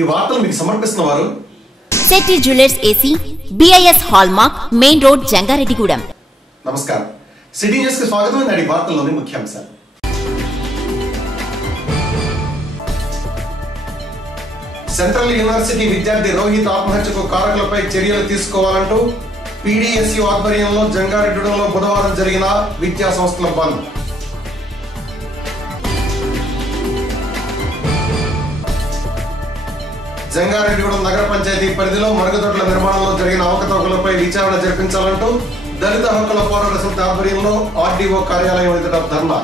ఈ వార్తలు మీకు సమర్పిస్తున్నవారు Shetty jewellers AC, BIS hallmark, main road, Jangareddygudem. నమస్కారం. సిటీ న్యూస్ కి స్వాగతం. నాటి వార్తల్లోని ముఖ్యాంశాలు. సెంట్రల్ యూనివర్సిటీ విద్యార్థి రోహిత్ ఆత్మహత్యకు కారకులపై చర్యలు తీసుకోవాలంటూ పీడీఎస్యూ ఆధ్వర్యంలో జంగారెడ్డిగూడెంలో బుధవారం జరిగిన విద్యా సంస్థల బంద్. జంగారెడ్డిగూడెం నగర పంచాయతీ పరిధిలో మరుగుదొడ్ల నిర్మాణంలో జరిగిన అవకతవకలపై విచారణ జరిపించాలంటూ దళిత హక్కుల పోరాట సమితి ఆధ్వర్యంలో ఆర్డీఓ కార్యాలయం ఎదుట ధర్నా.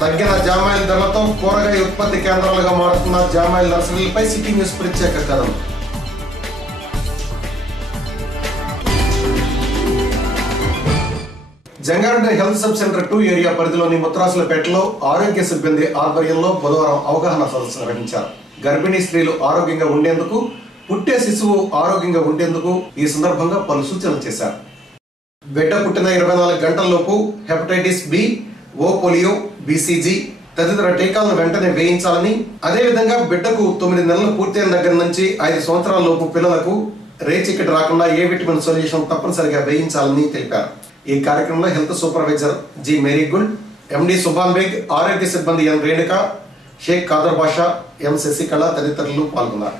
తగ్గిన జామాయిల్ ధరలతో కూరగాయ ఉత్పత్తి కేంద్రాలుగా మారుతున్న జామాయిల్ నర్సరీలపై సిటీ న్యూస్ ప్రత్యేక కథనం. Jangareddy health sub centre 2 area పరిధిలోని ముత్రాసులపేటలో ఆరోగ్య సిబ్బంది ఆధ్వర్యంలో బుధవారం అవగాహన సదస్సు నిర్వహించారు. గర్భిణీ స్త్రీలు ఆరోగ్యంగా ఉండేందుకు, పుట్టే శిశువు ఆరోగ్యంగా ఉండేందుకు ఈ సందర్భంగా పలు సూచనలు చేశారు. బిడ్డ పుట్టిన 24 గంటల్లోపు హెపటైటిస్ బి, ఓ పోలియో, బీసీజీ తదితర టీకాలను వెంటనే వేయించాలని, అదేవిధంగా బిడ్డకు 9 నెలలు పూర్తయిన దగ్గర నుంచి 5 సంవత్సరాల లోపు పిల్లలకు రేచికెట్ రాకుండా ఏ విటమిన్ సొల్యూషన్ తప్పనిసరిగా వేయించాలని తెలిపారు. ఈ కార్యక్రమంలో హెల్త్ సూపర్వైజర్ జి మేరీగుల్, ఎండి సుభాన్ బేగ్, ఆరోగ్య సిబ్బంది ఎం రేణుక, షేక్ ఖాదర్ బాషా, ఎం శశికళ తదితరులు పాల్గొన్నారు.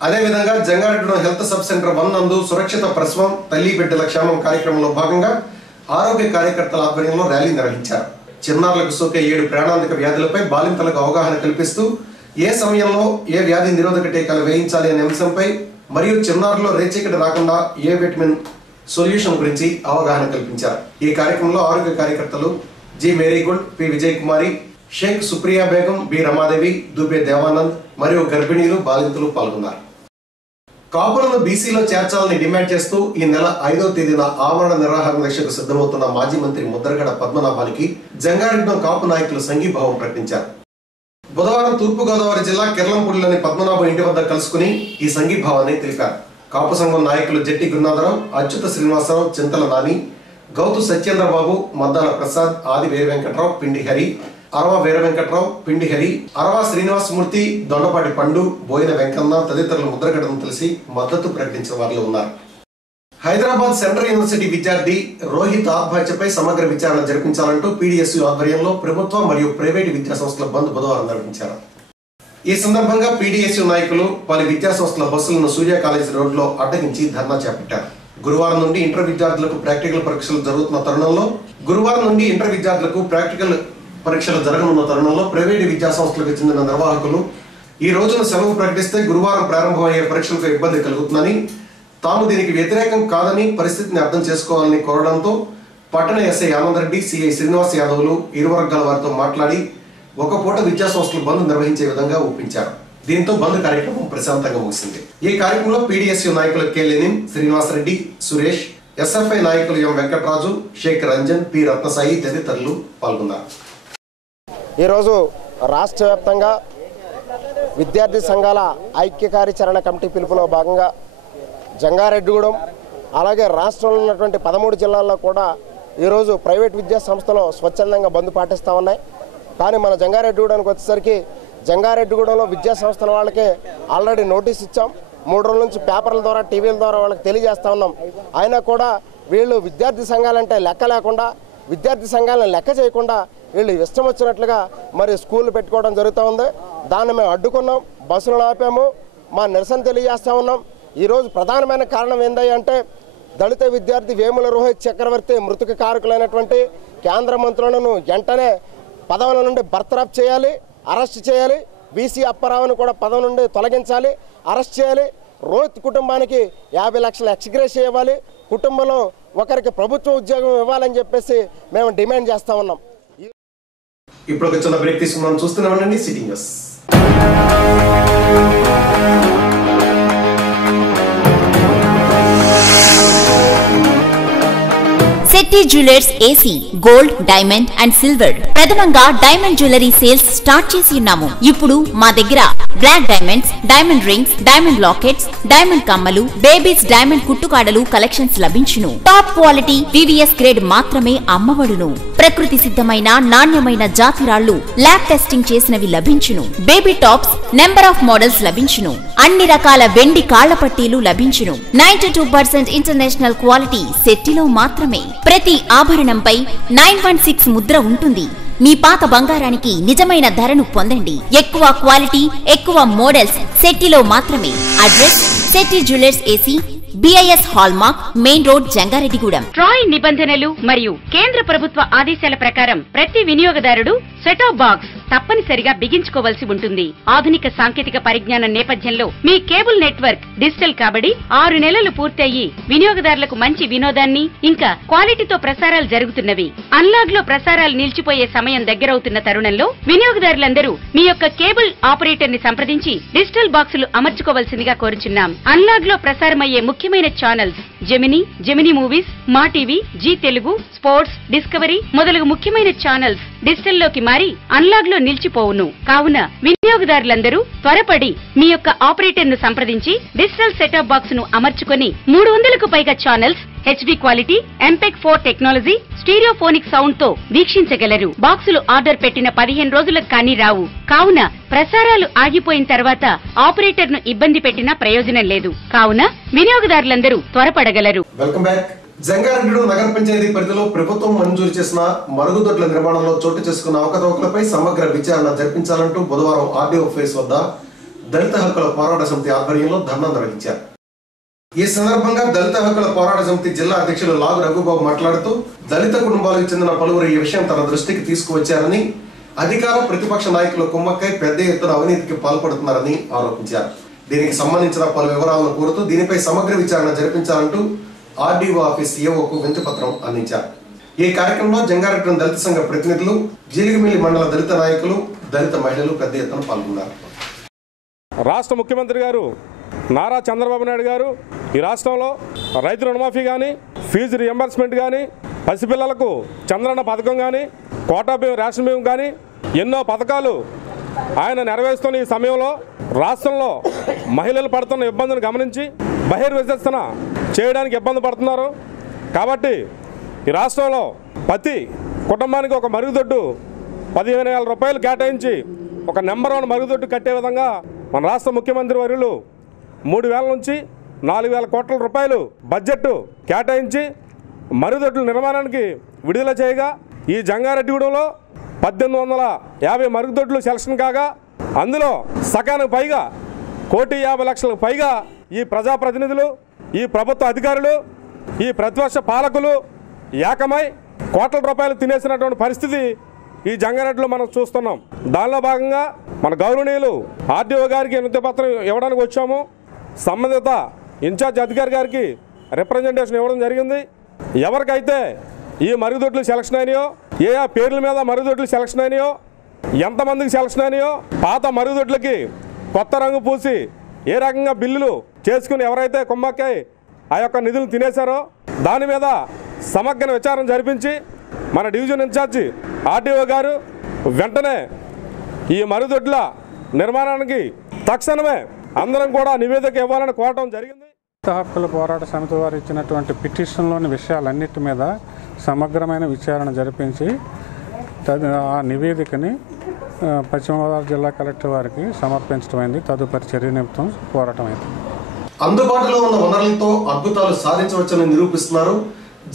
అదేవిధంగా జంగారెడ్డిగూడెం హెల్త్ సబ్ సెంటర్ 1 నందు సురక్షిత ప్రసవం, తల్లి బిడ్డల క్షేమం కార్యక్రమంలో భాగంగా ఆరోగ్య కార్యకర్తల ఆధ్వర్యంలో ర్యాలీ నిర్వహించారు. చిన్నారులకు సోకే 7 ప్రాణాంతక వ్యాధులపై బాలింతలకు అవగాహన కల్పిస్తూ ఏ సమయంలో ఏ వ్యాధి నిరోధక టీకాలు వేయించాలి అనే అంశంపై మరియు చిన్నారులో రేచీకటి రాకుండా ఏ విటమిన్ సొల్యూషన్ గురించి అవగాహన కల్పించారు. ఈ కార్యక్రమంలో ఆరోగ్య కార్యకర్తలు జి మేరీగోల్డ్, పి విజయ్ కుమారి, షేక్ సుప్రియా బేగం, బి రమాదేవి, దుబే దేవానంద్ మరియు గర్భిణీలు, బాలింతలు పాల్గొన్నారు. కాపులను బీసీలో చేర్చాలని డిమాండ్ చేస్తూ ఈ నెల 5వ తేదీన ఆమరణ నిరాహార దీక్షకు సిద్ధమవుతున్న మాజీ మంత్రి ముద్రగడ పద్మనాభానికి జంగారెడ్డిగూడెం కాపు నాయకులు సంఘీభావం ప్రకటించారు. బుధవారం తూర్పుగోదావరి జిల్లా కిర్లంపూడిలోని పద్మనాభం ఇంటి వద్ద కలుసుకుని ఈ సంఘీభావాన్ని తెలిపారు. కాపు సంఘం నాయకులు జట్టి గురునాథరావు, అచ్యుత శ్రీనివాసరావు, చింతల నాని, గౌతు సత్యేంద్రబాబు, మద్దాల ప్రసాద్, ఆది వీర వెంకట్రావు, పిండి హరి, అరవ వీర వెంకట్రావు, పిండి హరి, అరవ శ్రీనివాసమూర్తి, దొండపాటి పండు, బోయిన వెంకన్న తదితరులు ముద్రగడను తెలిసి మద్దతు ప్రకటించిన వారిలో ఉన్నారు. హైదరాబాద్ సెంట్రల్ యూనివర్సిటీ విద్యార్థి రోహిత్ ఆత్మహత్యపై సమగ్ర విచారణ జరిపించాలంటూ పీడీఎస్యూ ఆధ్వర్యంలో ప్రభుత్వ మరియు ప్రైవేటు విద్యా సంస్థల బంద్ బుధవారం నిర్వహించారు. ఈ సందర్భంగా పీడీఎస్యూ నాయకులు పలు విద్యా సంస్థల బస్సులను సూర్య కాలేజీ రోడ్లో అడ్డగించి ధర్నా చేపట్టారు. గురువారం నుండి ఇంటర్ విద్యార్థులకు ప్రాక్టికల్ పరీక్షలు జరుగుతున్న తరుణంలో జరగనున్న తరుణంలో ప్రైవేటు విద్యా సంస్థలకు చెందిన నిర్వాహకులు ఈ రోజున సెలవు ప్రకటిస్తే గురువారం ప్రారంభమయ్యే పరీక్షలకు ఇబ్బంది కలుగుతుందని, తాము దీనికి వ్యతిరేకం కాదని పరిస్థితిని అర్థం చేసుకోవాలని కోరడంతో పట్టణ ఎస్ఐ ఆనందరెడ్డి, సిఐ శ్రీనివాస్ యాదవ్లు ఇరు వర్గాల వారితో మాట్లాడి ఒక పూట విద్యా సంస్థలు బంద్ నిర్వహించే విధంగా ఒప్పించారు. దీంతో బంద్ కార్యక్రమం ప్రశాంతంగా ముగిసింది. ఈ కార్యక్రమంలో పీడీఎస్యూ నాయకులు K Lenin, Srinivasa Reddy, Suresh, SFI నాయకులు ఎం వెంకటరాజు, షేక్ రంజన్, పి రత్నసాయి తదితరులు పాల్గొన్నారు. ఈరోజు రాష్ట్ర వ్యాప్తంగా విద్యార్థి సంఘాల ఐక్య కార్యాచరణ కమిటీ పిలుపులో భాగంగా జంగారెడ్డిగూడెం అలాగే రాష్ట్రంలో ఉన్నటువంటి 13 జిల్లాల్లో కూడా ఈరోజు ప్రైవేట్ విద్యా సంస్థలు స్వచ్ఛందంగా బంద్ పాటిస్తూ ఉన్నాయి. కానీ మన జంగారెడ్డిగూడెంకి వచ్చేసరికి జంగారెడ్డిగూడెంలో విద్యా సంస్థల వాళ్ళకి ఆల్రెడీ నోటీస్ ఇచ్చాం. 3 రోజుల నుంచి పేపర్ల ద్వారా, టీవీల ద్వారా వాళ్ళకి తెలియజేస్తూ ఉన్నాం. అయినా కూడా వీళ్ళు విద్యార్థి సంఘాలంటే లెక్క లేకుండా, విద్యార్థి సంఘాలను లెక్క చేయకుండా వీళ్ళు ఇష్టం వచ్చినట్లుగా మరి స్కూళ్ళు పెట్టుకోవడం జరుగుతూ ఉంది. దాన్ని మేము అడ్డుకున్నాం, బస్సులను ఆపాము, మా నిరసన తెలియజేస్తూ ఉన్నాం. ఈరోజు ప్రధానమైన కారణం ఏంటంటే దళిత విద్యార్థి వేముల రోహిత్ చక్రవర్తి మృతికి కారకులైనటువంటి కేంద్ర మంత్రులను వెంటనే పదవుల నుండి బర్తరఫ్ చేయాలి, అరెస్ట్ చేయాలి. బీసీ అప్పారావును కూడా పదవి నుండి తొలగించాలి, అరెస్ట్ చేయాలి. రోహిత్ కుటుంబానికి 50 లక్షల ఎక్స్గ్రేషియా ఇవ్వాలి, కుటుంబంలో ఒకరికి ప్రభుత్వ ఉద్యోగం ఇవ్వాలని చెప్పేసి మేము డిమాండ్ చేస్తూ ఉన్నాం. ఇప్పుడు ఒక చిన్న బ్రేక్ తీసుకున్నాం. చూస్తూనే ఉండండి city news. Shetty city jewellers AC gold, diamond and silver. ప్రథమంగా డైమండ్ జ్యువెలరీ సేల్స్ స్టార్ట్ చేసి ఉన్నాము. ఇప్పుడు మా దగ్గర black diamonds, diamond rings, diamond lockets, diamond కమ్మలు, బేబీస్ డైమండ్ కుట్టుకాడలు కలెక్షన్స్ లభించును. టాప్ క్వాలిటీ VVS గ్రేడ్ మాత్రమే అమ్మబడును. ప్రకృతి సిద్ధమైన నాణ్యమైన జాతిరాళ్లు ల్యాబ్ టెస్టింగ్ చేసినవి లభించును. Baby tops number of models లభించును. అన్ని రకాల వెండి కాళ్ల పట్టీలు లభించును. 92% ఇంటర్నేషనల్ క్వాలిటీ సెట్టిలో మాత్రమే. ప్రతి ఆభరణంపై 916 ముద్ర ఉంటుంది. మీ పాత బంగారానికి నిజమైన ధరను పొందండి. ఎక్కువ క్వాలిటీ, ఎక్కువ మోడల్స్ సెట్టిలో మాత్రమే. Address city jewellers AC, BIS hallmark, main road, Jangareddygudem. TRAI నిబంధనలు మరియు కేంద్ర ప్రభుత్వ ఆదేశాల ప్రకారం ప్రతి వినియోగదారుడు సెటాప్ బాక్స్ తప్పనిసరిగా బిగించుకోవాల్సి ఉంటుంది. ఆధునిక సాంకేతిక పరిజ్ఞానం నేపథ్యంలో మీ కేబుల్ నెట్వర్క్ డిజిటల్ కాబడి 6 నెలలు పూర్తయి వినియోగదారులకు మంచి వినోదాన్ని ఇంకా క్వాలిటీతో ప్రసారాలు జరుగుతున్నవి. అన్లాగ్ లో ప్రసారాలు నిలిచిపోయే సమయం దగ్గరవుతున్న తరుణంలో వినియోగదారులందరూ మీ యొక్క కేబుల్ ఆపరేటర్ ని సంప్రదించి డిజిటల్ బాక్సులు అమర్చుకోవాల్సిందిగా కోరుచున్నాం. అన్లాగ్ లో ప్రసారమయ్యే ముఖ్యమైన channels Gemini Movies, Maa TV, Zee Telugu, sports, Discovery మొదలగు ముఖ్యమైన ఛానల్స్ డిజిటల్ లోకి మారి అన్లాగ్ లో నిలిచిపోవును. కావున వినియోగదారులందరూ త్వరపడి మీ యొక్క ఆపరేటర్ ను సంప్రదించి డిజిటల్ సెటప్ బాక్స్ ను అమర్చుకొని 300కు పైగా channels HD quality, MPEG 4 technology, stereophonic sound తో వీక్షించగలరు. బాక్సులు ఆర్డర్ పెట్టిన 15 రోజులకు కానీ రావు. కావున ప్రసారాలు ఆగిపోయిన తర్వాత ఆపరేటర్ ను ఇబ్బంది పెట్టినా ప్రయోజనం లేదు. కావున వినియోగదారులందరూ త్వరపడగలరు. Welcome back. జంగారెడ్డిగూడెం నగర పంచాయతీ పరిధిలో ప్రభుత్వం మంజూరు చేసిన మరుగుదొడ్ల నిర్మాణంలో చోటు చేసుకున్న అవకతవకలపై సమగ్ర విచారణ జరిపించాలంటూ బుధవారం RDO ఆఫీస్ వద్ద దళిత హక్కుల పోరాట సమితి ఆధ్వర్యంలో ధర్నా నిర్వహించారు. ఈ సందర్భంగా దళిత హక్కుల పోరాట సమితి జిల్లా అధ్యక్షులు లాగు రఘుబాబు మాట్లాడుతూ దళిత కుటుంబాలకు చెందిన పలువురు ఈ విషయం తన దృష్టికి తీసుకువచ్చారని, అధికార ప్రతిపక్ష నాయకులు కుమ్మక్కై పెద్ద ఎత్తున అవినీతికి పాల్పడుతున్నారని ఆరోపించారు. దీనికి సంబంధించిన పలు వివరాలను కోరుతూ దీనిపై సమగ్ర విచారణ జరిపించాలంటూ RDO ఆఫీస్ EOకు వినతిపత్రం అందించారు. ఈ కార్యక్రమంలో జంగారెడ్డిగూడెం దళిత సంఘ ప్రతినిధులు, జీలిగిమిల్లి మండల దళిత నాయకులు, దళిత మహిళలు పెద్ద ఎత్తున పాల్గొన్నారు. రాష్ట్ర ముఖ్యమంత్రి గారు నారా చంద్రబాబు నాయుడు గారు ఈ రాష్ట్రంలో రైతు రుణమాఫీ కానీ, ఫీజు రియంబర్స్మెంట్ కానీ, పసిపిల్లలకు చంద్రన్న పథకం కానీ, కోటా బియ్యం, రేషన్ బియ్యం కానీ ఎన్నో పథకాలు ఆయన నెరవేరుస్తున్న ఈ సమయంలో రాష్ట్రంలో మహిళలు పడుతున్న ఇబ్బందులు గమనించి బహిర్విచక్షణ చేయడానికి ఇబ్బంది పడుతున్నారు. కాబట్టి ఈ రాష్ట్రంలో ప్రతి కుటుంబానికి ఒక మరుగుదొడ్డు 15,000 రూపాయలు కేటాయించి ఒక నెంబర్ 1 మరుగుదొడ్డు కట్టే విధంగా మన రాష్ట్ర ముఖ్యమంత్రి వర్యులు 3,000 నుంచి 4,000 కోట్ల రూపాయలు బడ్జెట్ కేటాయించి మరుగుదొడ్ల నిర్మాణానికి విడుదల చేయగా ఈ జంగారెడ్డిగూడెంలో 1,850 మరుగుదొడ్లు సెలక్షన్ కాగా అందులో సగానికి పైగా 1,50,00,000కు పైగా ఈ ప్రజాప్రతినిధులు, ఈ ప్రభుత్వ అధికారులు, ఈ ప్రతిపక్ష పాలకులు ఏకమై కోట్ల రూపాయలు తినేసినటువంటి పరిస్థితి ఈ జంగారెడ్డిలో మనం చూస్తున్నాం. దానిలో భాగంగా మన గౌరవనీయులు RDO గారికి వినతిపత్రం ఇవ్వడానికి వచ్చాము. సంబంధిత ఇన్ఛార్జ్ అధికారి గారికి రిప్రజెంటేషన్ ఇవ్వడం జరిగింది. ఎవరికైతే ఈ మరుగుదొడ్లు సెలక్షన్ అయినాయో, ఏ పేర్ల మీద మరుగుదొడ్లు సెలక్షన్ అయినాయో, ఎంతమందికి సెలక్షన్ అయినాయో, పాత మరుగుదొడ్లకి కొత్త రంగు పూసి ఏ రకంగా బిల్లులు చేసుకుని ఎవరైతే కుమ్మక్కై ఆ యొక్క నిధులు తినేశారో దాని మీద సమగ్ర విచారణ జరిపించి మన డివిజన్ ఇన్ఛార్జి RDO గారు వెంటనే ఈ మరుగుదొడ్ల నిర్మాణానికి తక్షణమే అందరం కూడా నివేదిక ఇవ్వాలని కోరటం జరిగింది. హక్కుల పోరాట సమితి వారు ఇచ్చినటువంటి పిటిషన్లోని విషయాలన్నిటి మీద సమగ్రమైన విచారణ జరిపించి ఆ నివేదికని పశ్చిమ గోదావరి జిల్లా కలెక్టర్ వారికి సమర్పించడమైంది. తదుపరి చర్య నిమిత్తం పోరాటం అయింది. అందుబాటులో ఉన్న వనరులతో అద్భుతాలు సాధించవచ్చని నిరూపిస్తున్నారు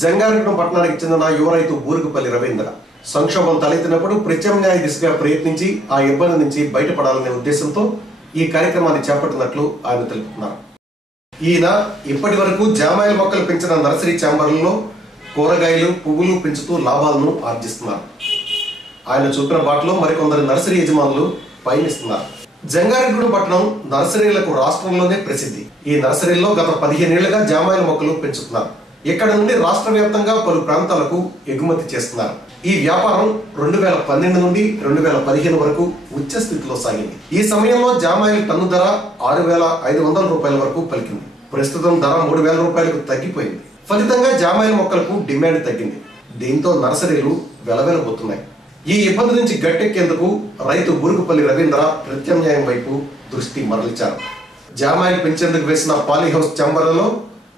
జంగారెడ్డిగూడెం పట్టణానికి చెందిన యువ రైతు బూరుగుపల్లి రవీంద్ర. సంక్షోభం తలెత్తినప్పుడు ప్రత్యామ్నాయ దిశగా ప్రయత్నించి ఆ ఇబ్బంది నుంచి బయటపడాలనే ఉద్దేశంతో ఈ కార్యక్రమాన్ని చేపట్టినట్లు ఆయన తెలుపుతున్నారు. ఈయన ఇప్పటి వరకు జామాయిల మొక్కలు పెంచిన నర్సరీ ఛాంబర్లలో కూరగాయలు, పువ్వులు పెంచుతూ లాభాలను ఆర్జిస్తున్నారు. ఆయన చూపిన బాటలో మరికొందరు నర్సరీ యజమానులు పయనిస్తున్నారు. జంగారెడ్డిగూడెం పట్టణం నర్సరీలకు రాష్ట్రంలోనే ప్రసిద్ధి. ఈ నర్సరీల్లో గత 15 ఏళ్లుగా జామాయిల మొక్కలు పెంచుతున్నారు. ఇక్కడ నుండి రాష్ట్ర వ్యాప్తంగా పలు ప్రాంతాలకు ఎగుమతి చేస్తున్నారు. ఈ వ్యాపారం 2012 నుండి 2015 వరకు ఉచ్చ స్థితిలో సాగింది. ఈ సమయంలో జామాయిల టన్ను ధర 6,500 రూపాయల వరకు పలికింది. ప్రస్తుతం ధర 3,000 రూపాయలకు తగ్గిపోయింది. ఫలితంగా జామాయిల మొక్కలకు డిమాండ్ తగ్గింది. దీంతో నర్సరీలు వెలవెలబోతున్నాయి. ఈ ఇబ్బంది నుంచి గట్టెక్కేందుకు రైతు బూరుగుపల్లి రవీంద్ర ప్రత్యామ్నాయం వైపు దృష్టి మరల్చారు. జామాయిలు పెంచేందుకు వేసిన పాలీహౌస్ ఛాంబర్లలో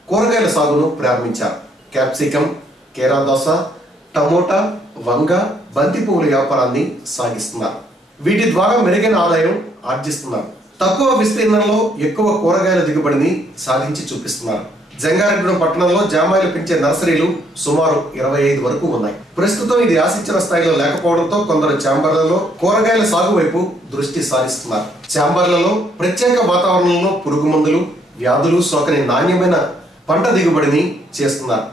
కూరగాయల సాగును ప్రారంభించారు. క్యాప్సికం, కేరాదోస, టమోటా, వంగ, బంతి పువ్వుల వ్యాపారాన్ని సాగిస్తున్నారు. వీటి ద్వారా మెరుగైన ఆదాయం ఆర్జిస్తున్నారు. తక్కువ విస్తీర్ణంలో ఎక్కువ కూరగాయల దిగుబడిని సాధించి చూపిస్తున్నారు. జంగారెడ్డిగూడెం పట్టణంలో జామాయిలు పెంచే నర్సరీలు సుమారు 25 వరకు ఉన్నాయి. ప్రస్తుతం ఇది ఆశించిన స్థాయిలో లేకపోవడంతో కొందరు ఛాంబర్లలో కూరగాయల సాగు వైపు దృష్టి సారిస్తున్నారు. ఛాంబర్లలో ప్రత్యేక వాతావరణంలో పురుగు మందులు, వ్యాధులు సోకని నాణ్యమైన పంట దిగుబడిని చేస్తున్నారు.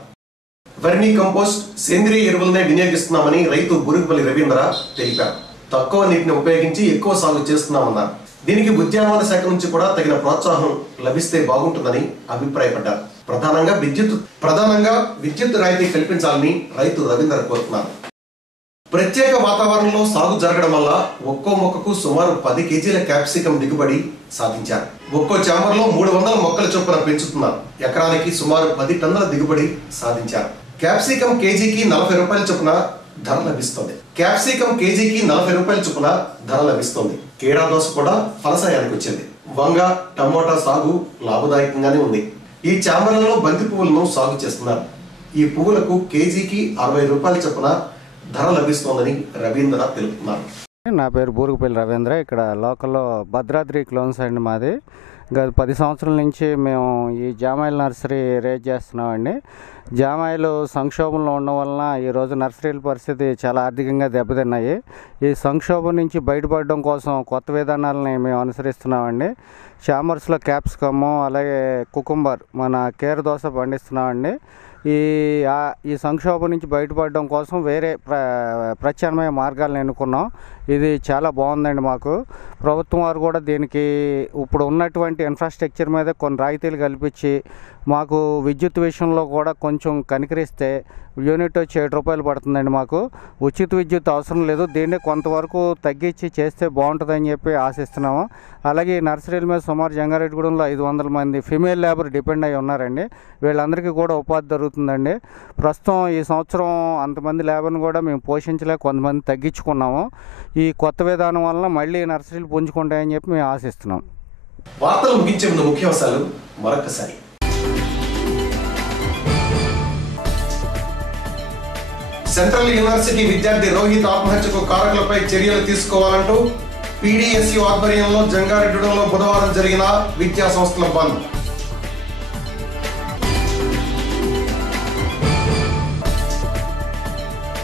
వర్మీ కంపోస్ట్, సేంద్రియ ఎరువులనే వినియోగిస్తున్నామని రైతు బూరుగుపల్లి రవీంద్ర తెలిపారు. తక్కువ నీటిని ఉపయోగించి ఎక్కువ సాగు చేస్తున్నామన్నారు. దీనికి ఉద్యానవన శాఖ నుంచి కూడా తగిన ప్రోత్సాహం లభిస్తే బాగుంటుందని అభిప్రాయపడ్డారు. ప్రధానంగా విద్యుత్ రాయితీ కల్పించాలని రైతు రవీంద్ర కోరుతున్నారు. ప్రత్యేక వాతావరణంలో సాగు జరగడం వల్ల ఒక్కో మొక్కకు సుమారు 10 కేజీల క్యాప్సికం దిగుబడి సాధించారు. ఒక్కో ఛాంబర్లో 300 మొక్కల చొప్పున పెంచుతున్నారు. ఎకరానికి సుమారు 10 టన్నుల దిగుబడి సాధించారు. క్యాప్సికం కేజీకి 40 రూపాయల చొప్పున ధర లభిస్తుంది. కేరాదోస కూడా ఫలసాయానికి వచ్చింది. వంగ, టమోటా సాగు లాభదాయకంగానే ఉంది. ఈ ఛాంబర్లలో బంతి పువ్వులను సాగు చేస్తున్నారు. ఈ పువ్వులకు కేజీకి 60 రూపాయల చొప్పున ధర లభిస్తోందని రవీంద్ర తెలుపుతున్నారు. నా పేరు బూరుగుపల్లి రవీంద్ర. ఇక్కడ లోకల్లో భద్రాద్రి క్లోన్స్ అండి మాది. గత 10 సంవత్సరాల నుంచి మేము ఈ జామాయిల నర్సరీ రేజ్ చేస్తున్నామండి. జామాయిలు సంక్షోభంలో ఉండడం వలన ఈరోజు నర్సరీల పరిస్థితి చాలా ఆర్థికంగా దెబ్బతిన్నాయి. ఈ సంక్షోభం నుంచి బయటపడడం కోసం కొత్త విధానాలని మేము అనుసరిస్తున్నామండి. ఛాంబర్స్లో క్యాప్సికము, అలాగే కుకుంబర్, మన కేరదోస పండిస్తున్నామండి. ఈ సంక్షోభం నుంచి బయటపడడం కోసం వేరే ప్రత్యామ్నాయ మార్గాలను ఎన్నుకున్నాం. ఇది చాలా బాగుందండి. మాకు ప్రభుత్వం వారు కూడా దీనికి ఇప్పుడు ఉన్నటువంటి ఇన్ఫ్రాస్ట్రక్చర్ మీద కొన్ని రాయితీలు కల్పించి మాకు విద్యుత్ విషయంలో కూడా కొంచెం కనికరిస్తే యూనిట్ వచ్చి 7 రూపాయలు పడుతుందండి. మాకు ఉచిత విద్యుత్ అవసరం లేదు. దీన్ని కొంతవరకు తగ్గించి చేస్తే బాగుంటుందని చెప్పి ఆశిస్తున్నాము. అలాగే ఈ నర్సరీల మీద సుమారు జంగారెడ్డిగూడెంలో 500 మంది ఫిమేల్ లేబర్ డిపెండ్ అయి ఉన్నారండి. వీళ్ళందరికీ కూడా ఉపాధి దొరుకుతుందండి. ప్రస్తుతం ఈ సంవత్సరం అంతమంది లేబర్ని కూడా మేము పోషించలేక కొంతమంది తగ్గించుకున్నాము. ఈ కొత్త విధానం వలన మళ్ళీ నర్సరీలు పుంజుకుంటాయని చెప్పి మేము ఆశిస్తున్నాం. వార్తలు ముగించే ముందు ముఖ్యాంశాలు మరొకసారి. సెంట్రల్ యూనివర్సిటీ విద్యార్థి రోహిత్ ఆత్మహత్యకు కారకులపై చర్యలు తీసుకోవాలంటూ పీడీఎస్యూ ఆధ్వర్యంలో జంగారెడ్డిగూడెంలో బుధవారం జరిగిన విద్యా సంస్థల బంద్.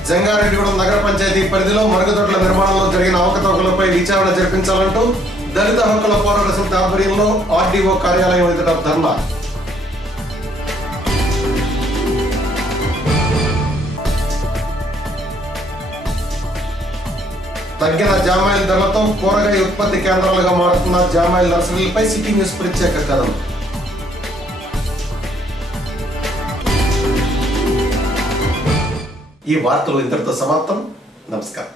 జంగారెడ్డిగూడెం నగర పంచాయతీ పరిధిలో మరుగుదొడ్ల నిర్మాణంలో జరిగిన అవకతవకలపై విచారణ జరిపించాలంటూ దళిత హక్కుల పోరాట సమితి ఆధ్వర్యంలో ఆర్డీఓ కార్యాలయం ఎదుట ధర్నా. తగ్గిన జామాయిల ధరలతో కూరగాయ ఉత్పత్తి కేంద్రాలుగా మారుతున్న జామాయిల నర్సరీలపై సిటీ న్యూస్ ప్రత్యేక కథనం. ఈ వార్తలు ఇంతటితో సమాప్తం. నమస్కారం.